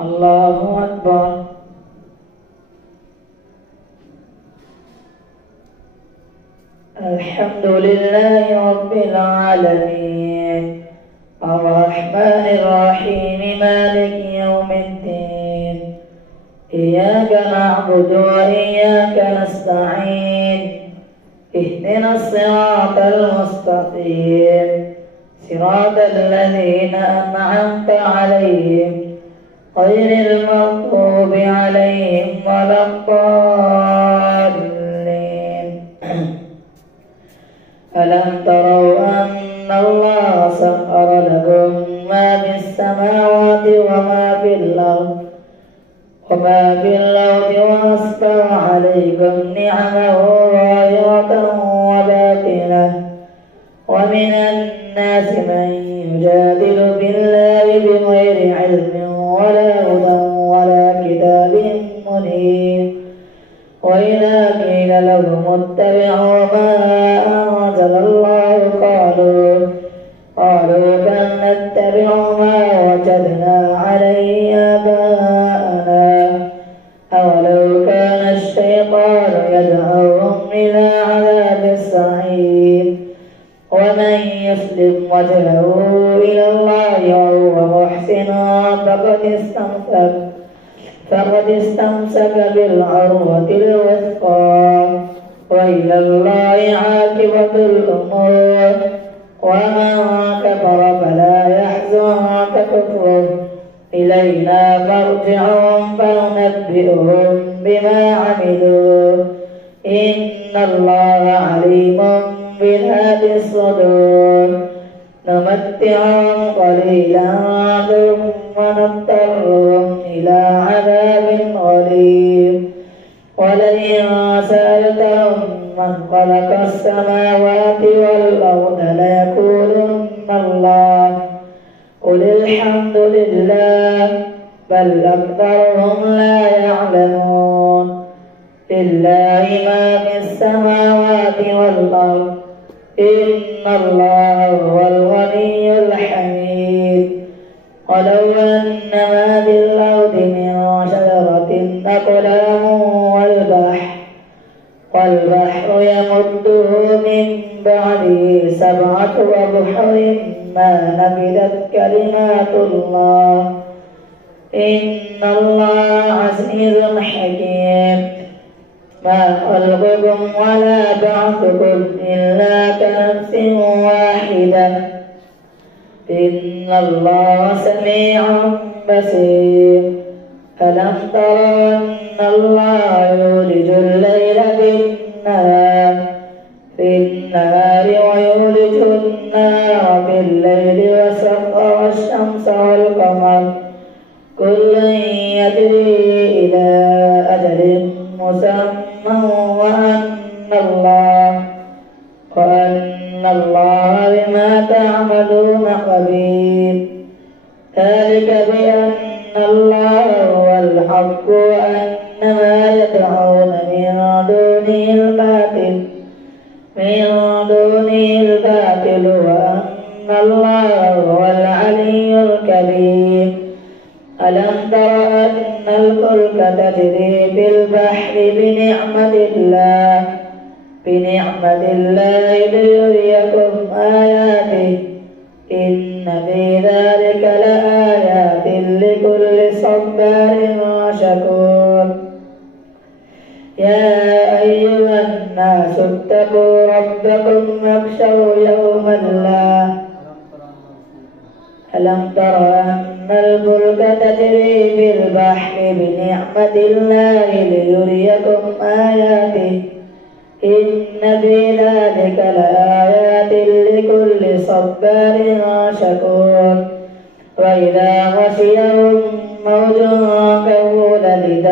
الله أكبر. الحمد لله رب العالمين الرحمن الرحيم مالك يوم الدين إياك نعبد وإياك نستعين اهدنا الصراط المستقيم صراط الذين أنعمت عليهم غير المغضوب عليهم ولا الضالين. ألم تروا أن الله سخر لكم ما في السماوات وما في الأرض وأسبغ عليكم نعمه ظاهرة وباطنة ومن الناس من يجادل بالله بغير علم ولا هدى ولا كتاب منير وإذا قيل لهم اتبعوا ما أنزل الله قالوا بل نتبع ما وجدنا عليه آباءنا أولو كان الشيطان يدعوهم إلى عذاب السعير ومن يسلم وجهه إلى الله وهو محسن فقد استمسك بالعروة الوثقى وإلى الله عاقبة الأمور ومن كفر فلا يحزنك كفره إلينا مرجعهم فننبئهم بما عملوا إن الله عليم بذات الصدور نمتعهم قليلا ثم نضطرهم إلى عذاب غليظ ولئن سألتهم من خلق السماوات والأرض ليقولن الله قل الحمد لله بل أكثرهم لا يعلمون لله ما في السماوات والأرض إن الله هو الغني الحميد ولو أن ما في الأرض من شجرة أقلام والبحر يمده من بعده 7 أبحر ما نفدت كلمات الله إن الله عزيز حكيم ما خلقكم ولا بعثكم إلا كنفس واحدة إن الله سميع بصير ألم تروا أن الله يولج الليل في النهار ويولج النهار في الليل وسخر الشمس والقمر كل يجري إلى أجل مسمى وأن الله بما تعملون خبير ذلك بأن الله هو الحق وأن ما يدعون من دونه الباطل وأن الله هو العلي الكبير ألم تر أن الفلك تجري في البحر بنعمة الله ليريكم آياته إن في ذلك لآيات لكل صبار شكور يا أيها الناس اتقوا ربكم واخشوا يوما ألم تر أن الفلك تجري في البحر بنعمة الله ليريكم آياته إن في ذلك لآيات لكل صبار شكور وإذا غشيهم موج كالظلل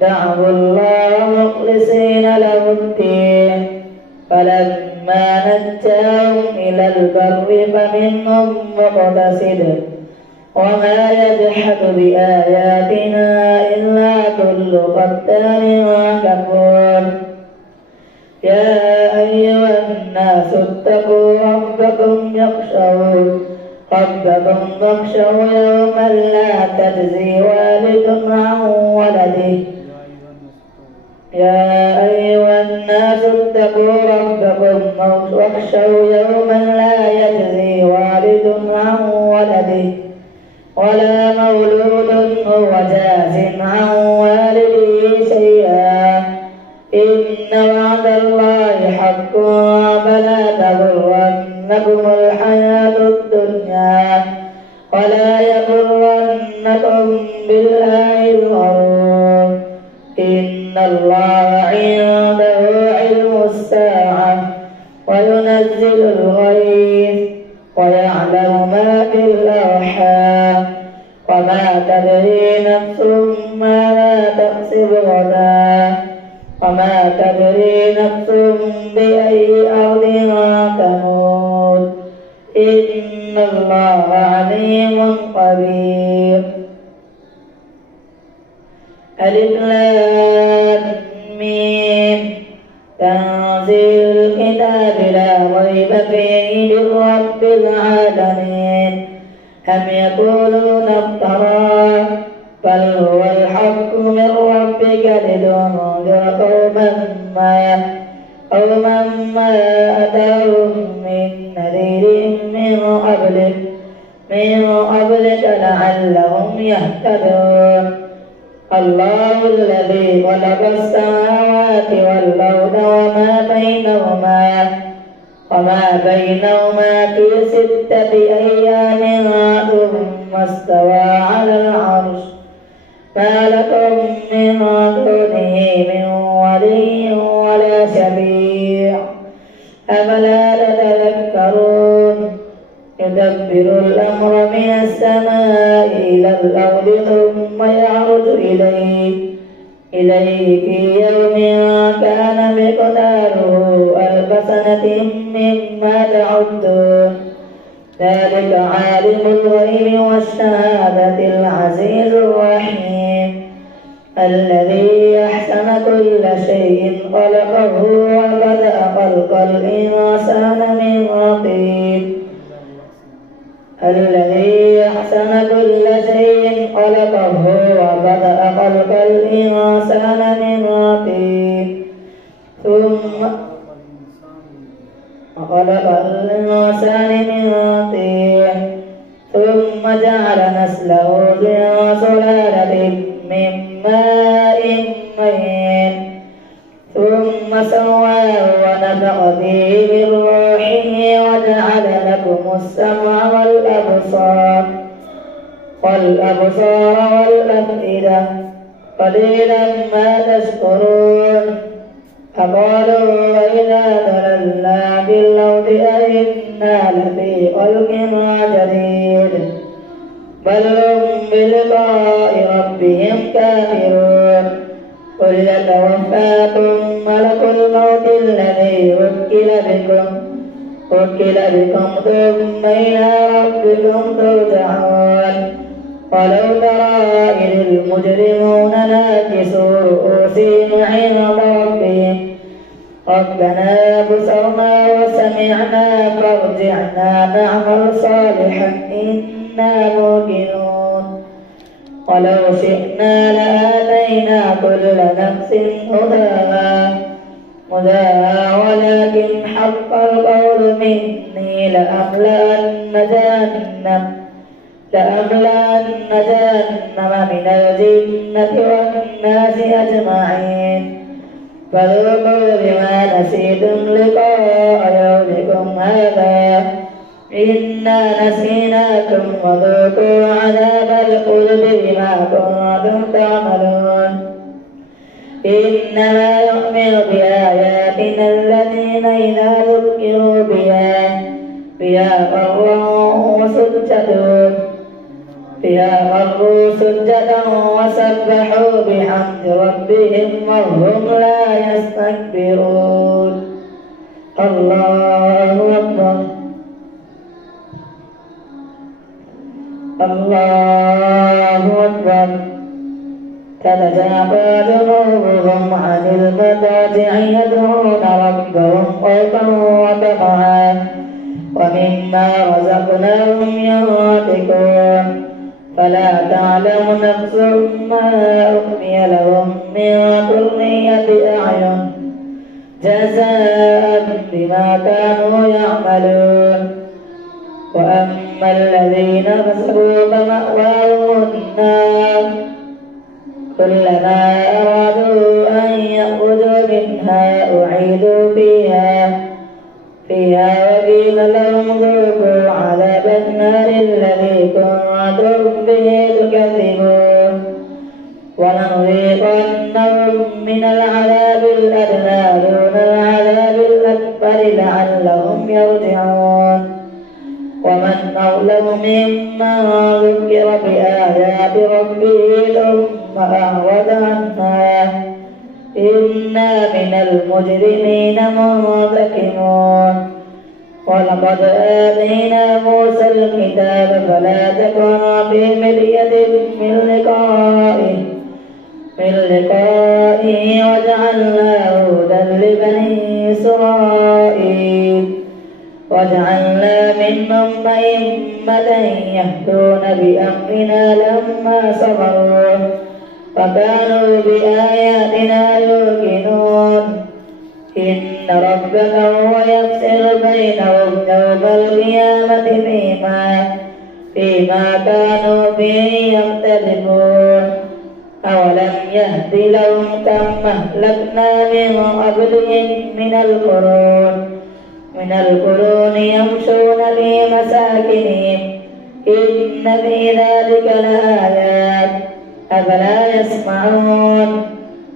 دعوا الله مخلصين له الدين فلما نجاهم إلى البر فمنهم مقتصد وما يجحد بآياتنا إلا كل ختار كفور يا أيها الناس اتقوا ربكم ربكم واخشوا يوما لا تجزي والد عن ولده يا أيها الناس اتقوا ربكم واخشوا يوما لا يجزي والد عن ولده ولا مولود هو جاز عن والده شيئا إن وعد الله حق فلا تغرنكم الحياة الدنيا ولا يغرنكم بالله الغرور إن الله عنده علم الساعة وينزل الغيث ويعلم ما في الأرحام وما تدري نفس ماذا تكسب غدا وما تدري نفس بأي أرض تموت إن الله عليم خبير. ألف لام ميم تنزيل الكتاب لا ريب فيه من رب العالمين أم يقولون افتراه بل هو الحق من ربك لتنذر قوما ما أتاهم من نذير من قبلك لعلهم يهتدون. الله الذي خلق السماوات والأرض وما بينهما في 6 أيام ثم استوى على العرش ما لكم من دونه من ولي ولا شفيع أفلا تتذكرون. يدبر الأمر من السماء إلى الأرض ثم يعرج إليه في يوم كان مقداره 1000 سنة مما تعدون. ذلك عالم الغيب والشهادة العزيز الرحيم الذي أحسن كل شيء خلقه وبدأ خلق الإنسان من طين. الذي أحسن كل شيء خلقه وبدأ خلق الإنسان من طين ثم خلق الإنسان من طين ثم جعل نسله من سلالة من ماء مهين ثم سواه ونفخ فيه من روحه وجعل لكم السمع والأبصار والأفئدة قليلا ما تشكرون. فقالوا وإذا ضللنا في الأرض أئنا لفي خلق جديد بل هم بلقاء ربهم كافرون. قل يتوفاكم ملك الموت الذي وكل بكم ثم إلى ربكم ترجعون. ولو ترى إذ المجرمون ناكسوا رؤوسهم عند ربهم ربنا أبصرنا وسمعنا فارجعنا نعمل صالحا إنا موقنون. ولو شئنا لآتينا كل نفس هداها ولكن حق القول مني لأملأن جهنم من الجنة والناس أجمعين. فذوقوا بما نسيتم لقاء يومكم هذا إنا نسيناكم وذوقوا عذاب الخلد بما كنتم تعملون. إنما يؤمن بآياتنا الذين إذا ذكروا بها خروا سجدا وسبحوا بحمد ربهم وهم لا يستكبرون. الله أكبر. الله أكبر. تتجافى جنوبهم عن المضاجع يدعون ربهم خوفا وطمعا ومما رزقناهم وتركناهم ينطقون فلا تعلم نفس ما أخفي لهم من قرة أعين جزاء بما كانوا يعملون. وأما الذين فسقوا فمأواهم النار كلما أرادوا أن يخرجوا منها أعيدوا فيها وقيل لهم ذوقوا عذاب النار الذي كنتم به تكذبون. ولنذيقنهم من العذاب الأدنى دون العذاب الأكبر لعلهم يرجعون. ومن أظلم ممن ذكر بآيات ربه ثم أعرض عنها إنا من المجرمين منتقمون. ولقد آتينا موسى الكتاب فلا تكن في مرية من لقائه وجعلناه هدى لبني إسرائيل وجعلنا منهم أئمة يهدون بأمرنا لما صبروا وكانوا بآياتنا يوقنون. إن ربك هو يفصل بينهم يوم القيامة فيما كانوا فيه يختلفون. أولم يهد لهم كم أهلكنا من قبلهم من القرون يمشون في مساكنهم إن في ذلك لآيات أفلا يسمعون.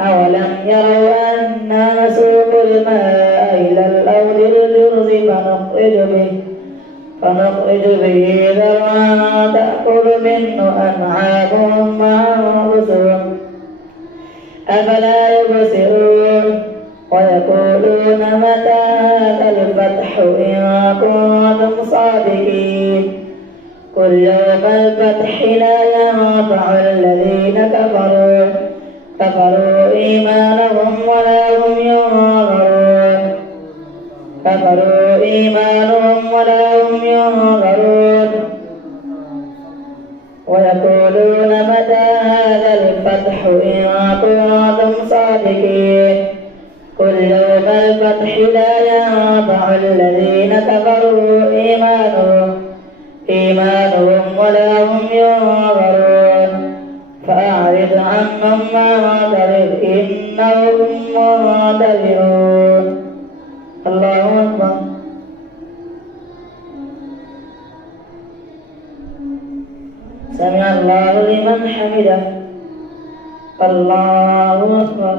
أولم يروا أنا نسوق الماء إلى الأرض الجرز فنخرج به زرعا تأكل منه أنعامهم وأنفسهم أفلا يبصرون. ويقولون متى هذا الفتح إن كنتم صادقين قل يوم الفتح لا ينفع الذين كفروا إيمانهم ولا هم ينظرون. ويقولون متى هذا الفتح إن كنتم صادقين قل يوم الفتح لا ينفع الذين كفروا إيمانهم ولا هم ينظرون. فأعرض عنهم واعترض إنهم منتظرون. الله أكبر. سمع الله لمن حمده. الله أكبر.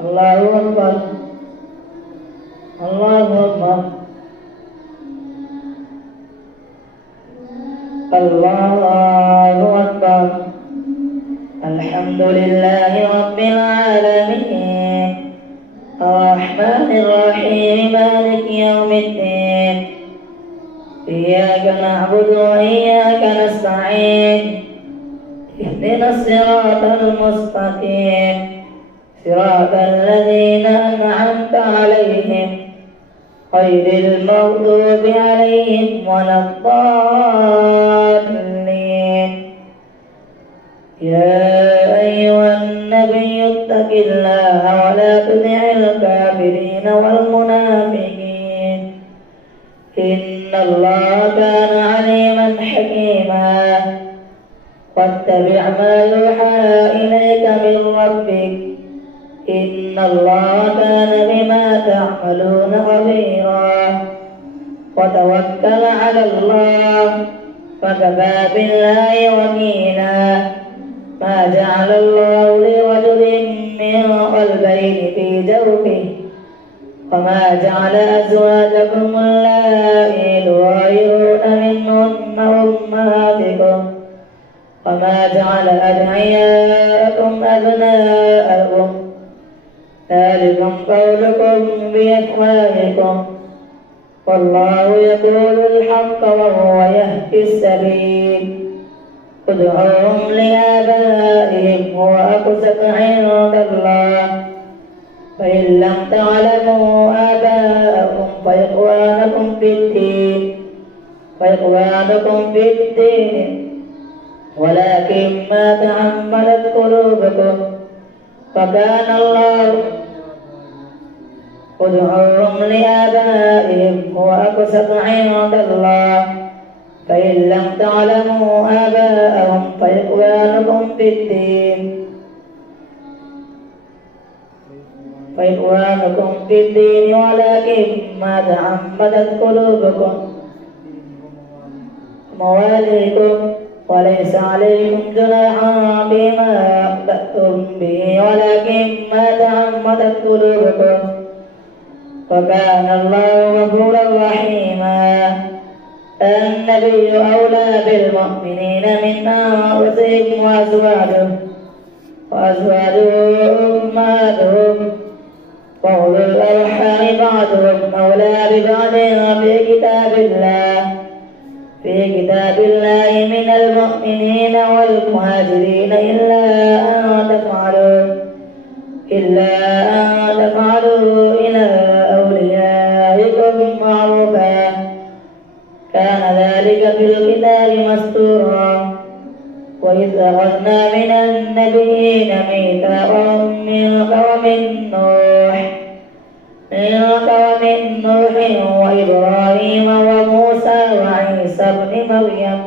الله أكبر. الله أكبر. الله أكبر. الحمد لله رب العالمين الرحمن الرحيم مالك يوم الدين إياك نعبد وإياك نستعين اهدنا الصراط المستقيم صراط الذين أنعمت عليهم غير المغضوب عليهم ولا الضالين. يا أيها النبي اتق الله ولا تطع الكافرين والمنافقين إن الله كان عليما حكيما. واتبع ما يوحى إليك من ربك إن الله كان بما تعملون خبيرا. وتوكل على الله وكفى بالله وكيلا. ما جعل الله لرجل من قلبين في جوفه وما جعل أزواجكم اللائي تظاهرون منهن أمهاتكم وما جعل أدعياءكم أبناءكم ذلكم قولكم بأفواهكم والله يقول الحق وهو يهدي السبيل. ادعوهم لآبائهم هو أقسط عند الله فإن لم تعلموا آباءكم فإخوانكم في الدين ولكن ما تعمدت قلوبكم فكان الله. ادعوهم لآبائهم هو أقسط عند الله فإن لم تعلموا آباءهم فإخوانكم في الدين ولكن ما تعمدت قلوبكم مواليكم وليس عليكم جناح بما أخطأتم به ولكن ما تعمدت قلوبكم وكان الله غفورا رحيما. النبي أولى بالمؤمنين من أنفسهم وأزواجه أمهاتهم وأولو الأرحام بعضهم أولى ببعض في كتاب الله من المؤمنين والمهاجرين إلا أن تفعلوا إلى أوليائكم معروفا كان ذلك في الكتاب مسطورا. وإذ أخذنا من النبيين ميثاقهم منك ومن نوح وإبراهيم وموسى وعيسى ابن مريم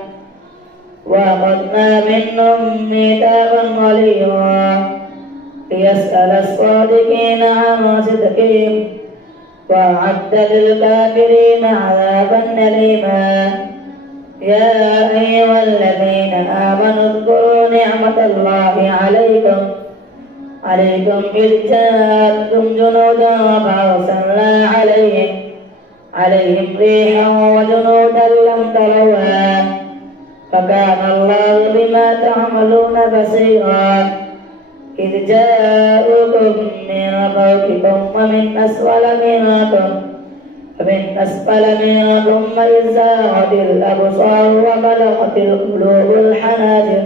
وأخذنا منهم ميثاقا غليظا ليسأل الصادقين عن صدقهم وأعد للكافرين عذابا أليما. يا أيها الذين آمنوا اذكروا نعمة الله عليكم إذ جاءتكم جنودا فأرسلنا عليهم ريحا وجنودا لم تروها فكان الله بما تعملون بصيرا. إذ جاءوكم من فوقكم ومن أسفل منكم وإذ زاغت الأبصار وبلغت القلوب الحناجر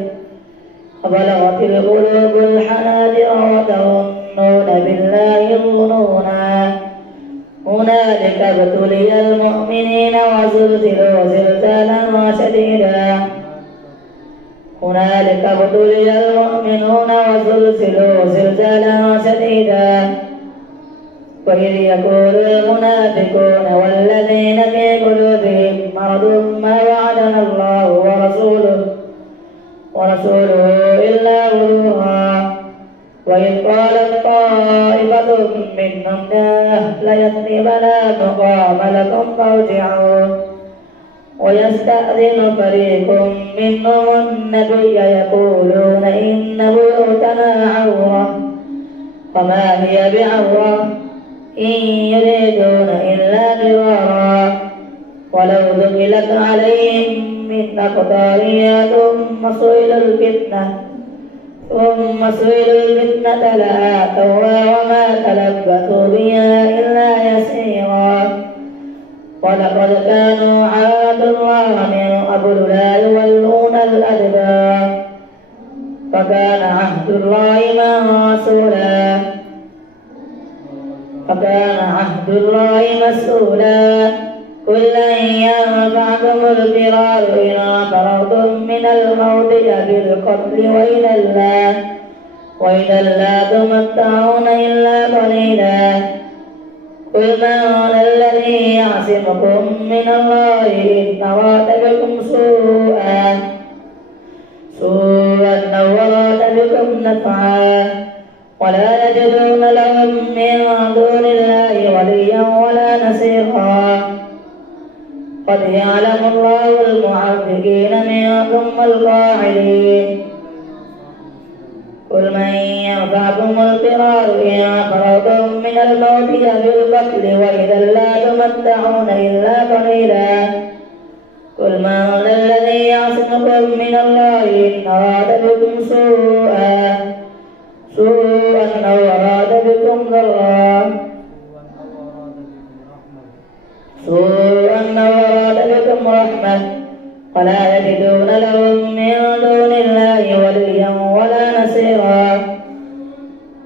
وتظنون بالله الظنونا. هنالك ابتلي المؤمنين وزلزلوا زلزالا شديدا. وإذ يقول المنافقون والذين في قلوبهم مرض ما وعدنا الله ورسوله إلا غرورا. وإذ قالت طائفة منهم يا أهل يثرب لا مقام لكم فارجعوا ويستأذن فريق منهم النبي يقولون إن بيوتنا عورة وما هي بعورة إن يريدون إلا فرارا. ولو دخلت عليهم من أقطارها ثم سئلوا الفتنة لآتوها وما تلبثوا بها إلا يسيرا. ولقد كانوا عاهدوا الله من قبل لا يولون الأدبار فكان عهد الله مسؤولا. قل لن ينفعكم الفرار إن فررتم من الموت بالقتل وإذا لا تمتعون إلا قليلا. قل من الذي يعصمكم من الله إن أراد بكم سوءا أو أراد بكم نفعا ولا يجدون لهم من دون الله وليا ولا نصيرا. قد يعلم الله المعوقين منكم والقاعدين. قل من ينفعكم الفرار إن فررتم من الموت بالقتل وإذا لا تمتعون إلا قليلا. قل من الذي يعصمكم من الله إن أراد بكم سوءا أو أراد بكم ضرا رحمة ولا يجدون لهم من دون الله وليا ولا نصيرا.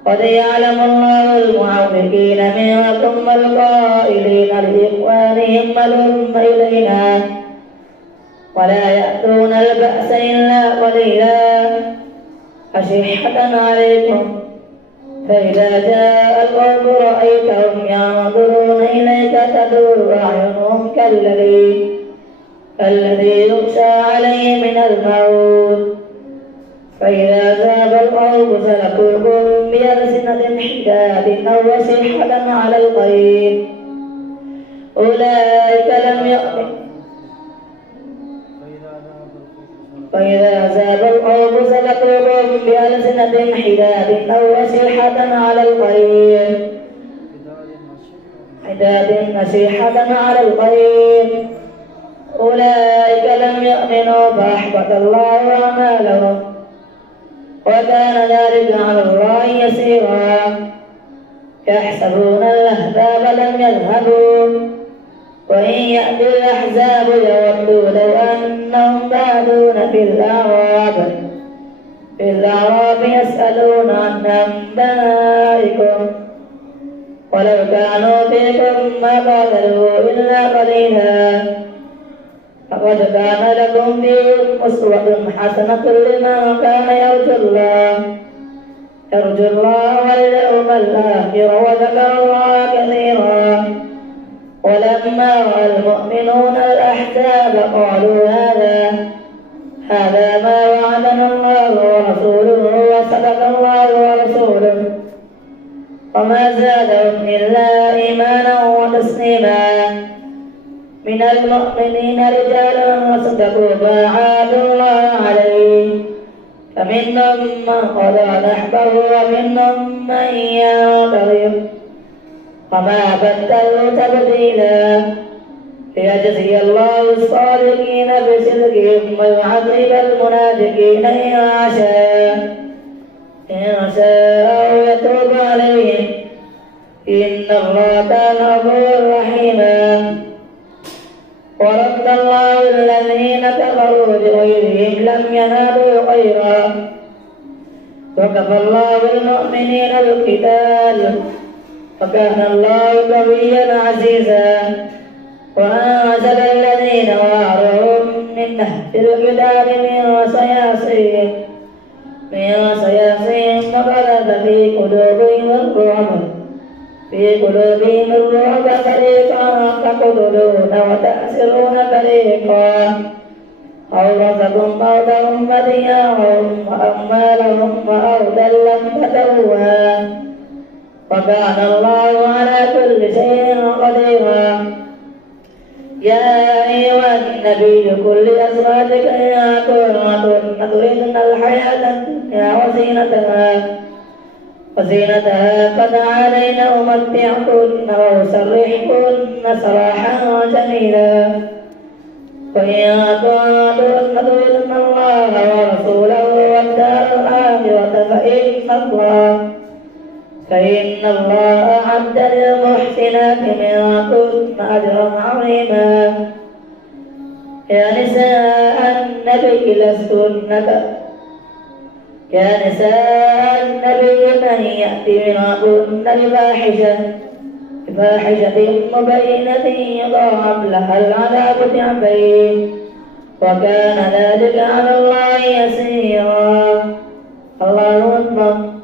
قد يعلم الله المعوقين منكم والقائلين إلينا ولا يأتون البأس إلا قليلا أشحة عليكم فإذا جاء القوم رأيتهم ينظرون إليك تدور أعينهم كالذي يغشى عليه من الموت فإذا ذهب القوم سلكوكم بألسنة حداد أو وسيحة على الغيب أولئك لم يؤمنوا فإذا ذهب القوم سلكوكم بألسنة حداد أو وسيحة على الغيب حداد نصيحة على الغيب أولئك لم يؤمنوا فأحبط الله أعمالهم وكان ذلك على الله يسيرا يحسبون الأحزاب لم يذهبوا وإن يأتي الأحزاب يودوا لو أنهم بادون في الأعراب يسألون عن أنبائكم ولو كانوا فيكم ما قاتلوا إلا قليلا فقد كان لكم فيهم أسوة حسنة لمن كان يرجو الله واليوم الآخر وذكر الله كثيرا ولما رأى المؤمنون الأحزاب قالوا هذا ما وعدنا الله ورسوله وصدق الله ورسوله وما زادهم إلا إيمانا وتسليما من المؤمنين رجال صدقوا ما عاهدوا الله عليه فمنهم من قضى نحبه ومنهم من ينتظر وما بدلوا تبديلا ليجزي الله الصادقين بصدقهم ويعذب المنافقين إن شاء يتوب عليهم إن الله كان غفورا رحيما ورد الله الذين كفروا بغيرهم لم ينالوا خيرا وكفى الله المؤمنين القتال وكان الله قويا عزيزا وأنزل الذين ظاهرهم من أهل الكتاب من صياصيهم وقذف في قلوبهم الرعب فريقا تقتلون وتأسرون فريقا أورثكم موتهم وديارهم وأموالهم وأرضا لم تطئوها وكان الله على كل شيء قديرا يا أيها النبي قل لأزواجك إن كنتن تردن الحياة الدنيا وزينتها فتعالين أمتعكن وأسرحكن سراحا جميلا وإن كنتن تردن الله ورسوله والدار الآخرة فإن الله أعد للمحسنات منكن أجرا عظيما يا نساء النبي من يأتي منكن بفاحشة مبينة يضاعف لها العذاب ضعفين وكان ذلك على الله يسيرا الله أكبر